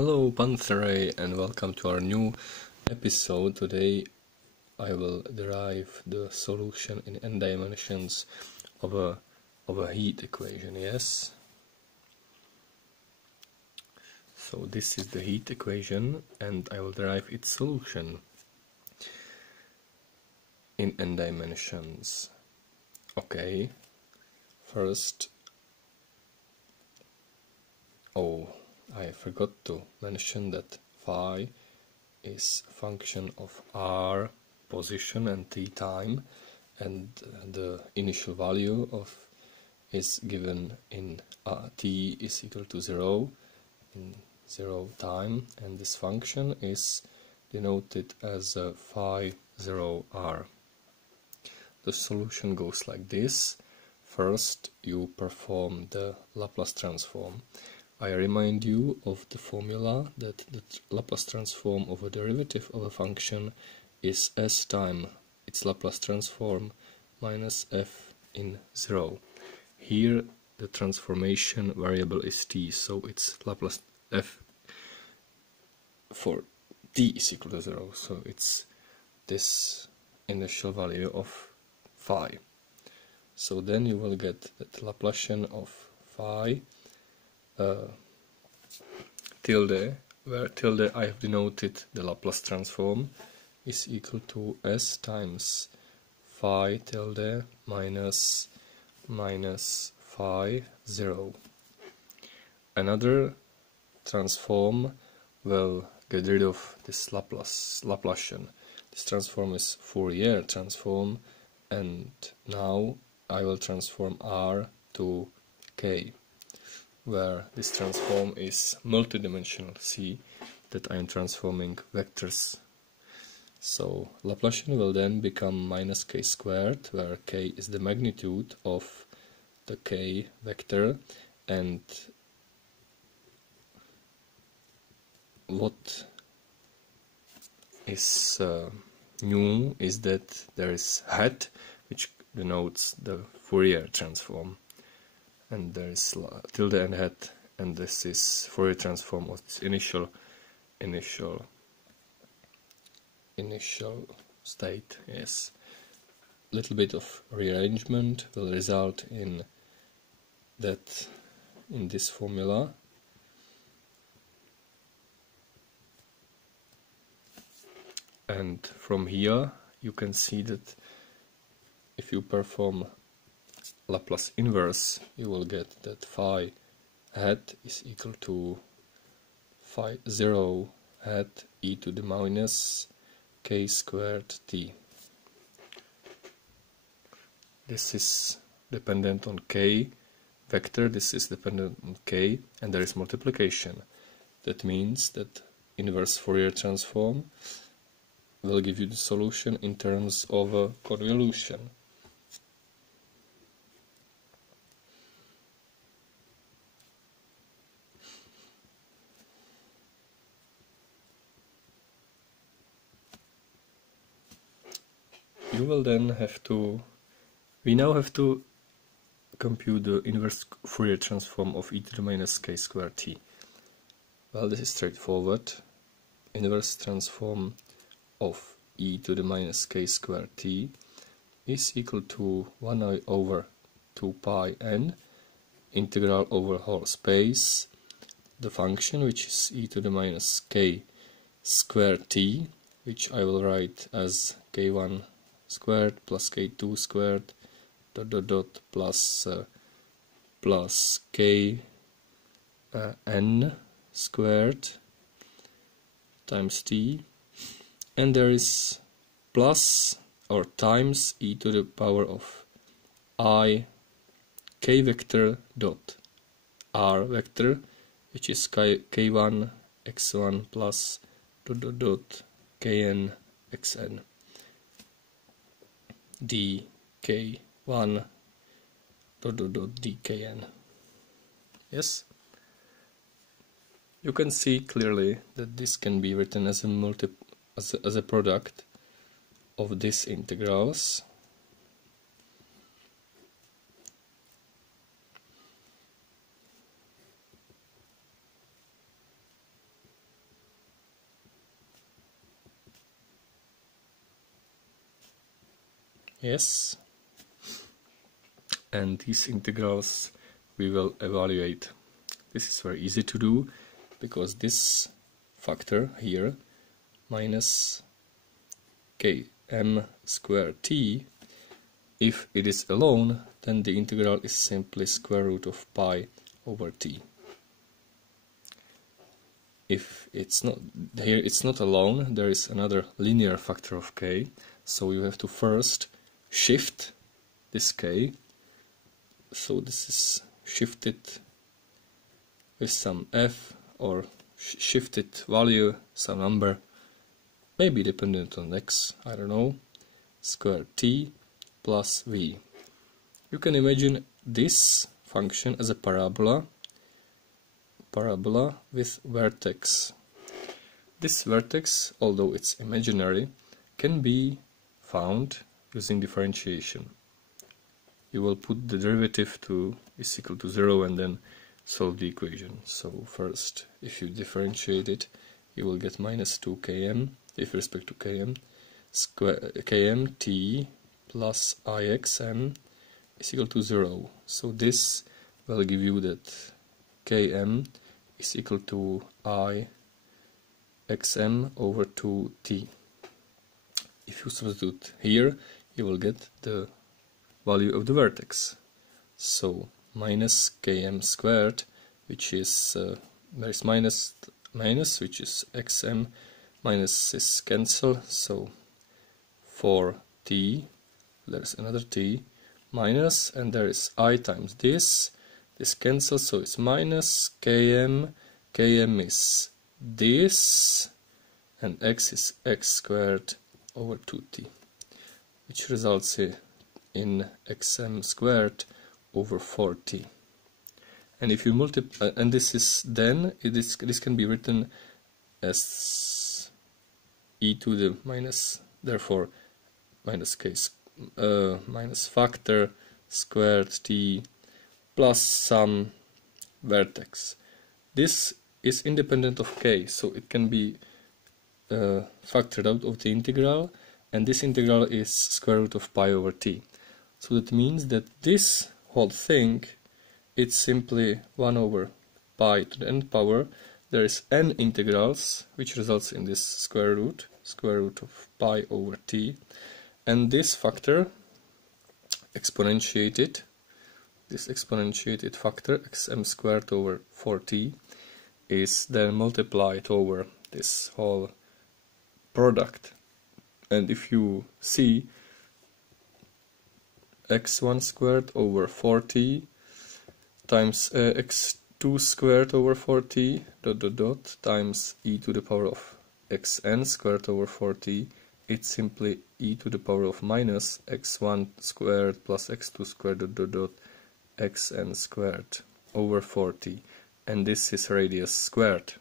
Hello Pantheray, and welcome to our new episode. Today I will derive the solution in n dimensions of a heat equation, yes? So this is the heat equation and I will derive its solution in n dimensions. Okay, first, I forgot to mention that phi is a function of r position and t time, and the initial value of is given in t is equal to 0 in 0 time, and this function is denoted as phi 0r. The solution goes like this. First you perform the Laplace transform. I remind you of the formula that the Laplace transform of a derivative of a function is s time its Laplace transform minus f in 0. Here the transformation variable is t, so it's Laplace f for t is equal to 0, so it's this initial value of phi. So then you will get that Laplacian of phi tilde, where tilde I have denoted the Laplace transform, is equal to s times phi tilde minus phi 0. Another transform will get rid of this Laplacian. This transform is Fourier transform, and now I will transform R to K, where this transform is multidimensional. See that I am transforming vectors. So Laplacian will then become minus k squared, where k is the magnitude of the k vector, and what is new is that there is hat, which denotes the Fourier transform, and there is tilde and hat, and this is Fourier transform of this initial state. Yes, little bit of rearrangement will result in that in this formula. And from here you can see that if you perform Laplace inverse, you will get that phi hat is equal to phi 0 hat e to the minus k squared t. This is dependent on k vector, this is dependent on k, and there is multiplication. That means that inverse Fourier transform will give you the solution in terms of a convolution. You will then have to, we now have to compute the inverse Fourier transform of e to the minus k squared t. Well, this is straightforward. Inverse transform of e to the minus k squared t is equal to 1 over 2 pi n integral over whole space the function, which is e to the minus k squared t, which I will write as k1 squared plus k2 squared plus k n squared times t, and there is plus or times e to the power of I k vector dot r vector, which is k1 x1 plus kn xn dk1 dkn. Yes, you can see clearly that this can be written as a product of these integrals, Yes. And these integrals we will evaluate. This is very easy to do because this factor here, minus km squared t, if it is alone, then the integral is simply square root of pi over t. If it's not here, it's not alone, there is another linear factor of k, so you have to first shift this k. So this is shifted with some f or shifted value, some number, maybe dependent on x, I don't know, square t plus v. You can imagine this function as a parabola with vertex. This vertex, although it's imaginary, can be found using differentiation. You will put the derivative is equal to 0 and then solve the equation. So first, if you differentiate it, you will get minus 2km with respect to km, km t plus ixm is equal to 0. So this will give you that km is equal to ixm over 2t. If you substitute here, you will get the value of the vertex. So minus km squared, which is there is minus which is xm, minus is cancel, so 4t, there's another t, minus, and there is I times this cancels, so it's minus km is this, and x is x squared over 2t, which results in xm squared over 4t. And if you multiply, and this is then, this can be written as e to the minus, therefore minus k, minus factor squared t plus some vertex. This is independent of k, so it can be factored out of the integral, and this integral is square root of pi over t. So that means that this whole thing, it's simply 1 over pi to the nth power. There is n integrals, which results in this square root of pi over t, and this factor exponentiated, this exponentiated factor xm squared over 4t is then multiplied over this whole product. And if you see x1 squared over 4t times x2 squared over 4t times e to the power of xn squared over 4t, it's simply e to the power of minus x1 squared plus x2 squared xn squared over 4t, and this is radius squared.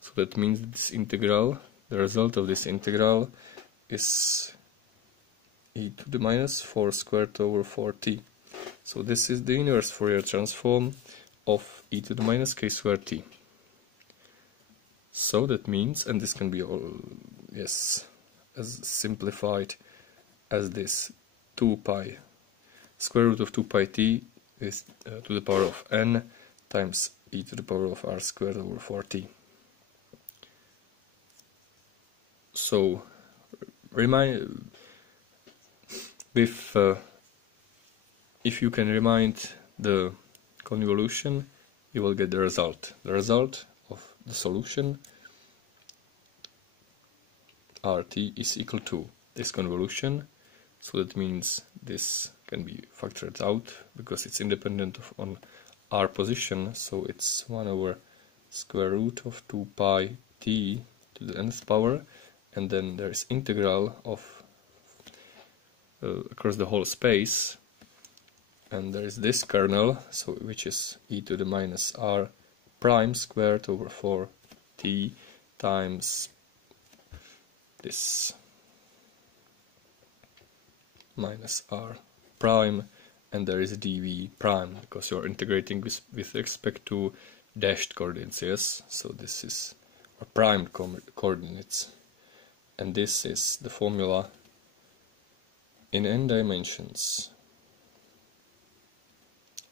So that means this integral, the result of this integral is e to the minus 4 squared over 4t. So this is the inverse Fourier transform of e to the minus k squared t. So that means, and this can be all, yes, as simplified as this 2 pi, square root of 2 pi t is to the power of n times e to the power of r squared over 4t. So if you can remind the convolution, you will get the result. The result of the solution RT is equal to this convolution, so that means this can be factored out because it's independent on R position, so it's 1 over square root of 2 pi t to the nth power, and then there is integral of across the whole space, and there is this kernel, so which is e to the minus r prime squared over 4t times this minus r prime, and there is dv prime because you are integrating with respect to dashed coordinates, yes, so this is primed coordinates, and this is the formula in n dimensions,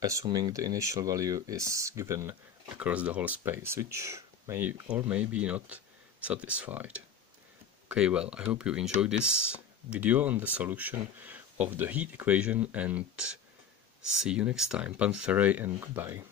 assuming the initial value is given across the whole space, which may or may be not satisfied. Okay, well, I hope you enjoyed this video on the solution of the heat equation, and see you next time. Panthera and goodbye.